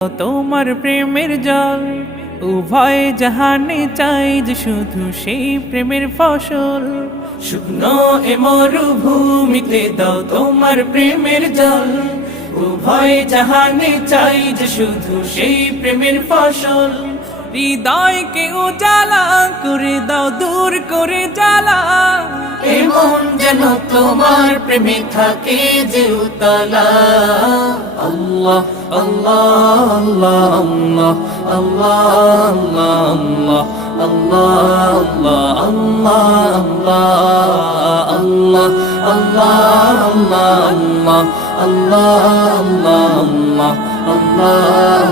তোমার প্রেমের জল উভয় জাহানে চাই যে শুধু সেই প্রেমের ফসল। শুকনো এ মরুভূমিতে দাও তোমার প্রেমের জল, উভয় জাহানে চাই যে শুধু সেই প্রেমের ফসল। হৃদয়কে উজালা করে দাও, দূর করে জ্বালা, এমন যেন তোমার প্রেমে থাকে যে উতলা। আল্লাহ আল্লাহ আল্লাহ আল্লাহ আল্লাহ আল্লাহ আল্লাহ আল্লাহ আল্লাহ আল্লাহ আল্লাহ আল্লাহ আল্লাহ আল্লাহ আল্লাহ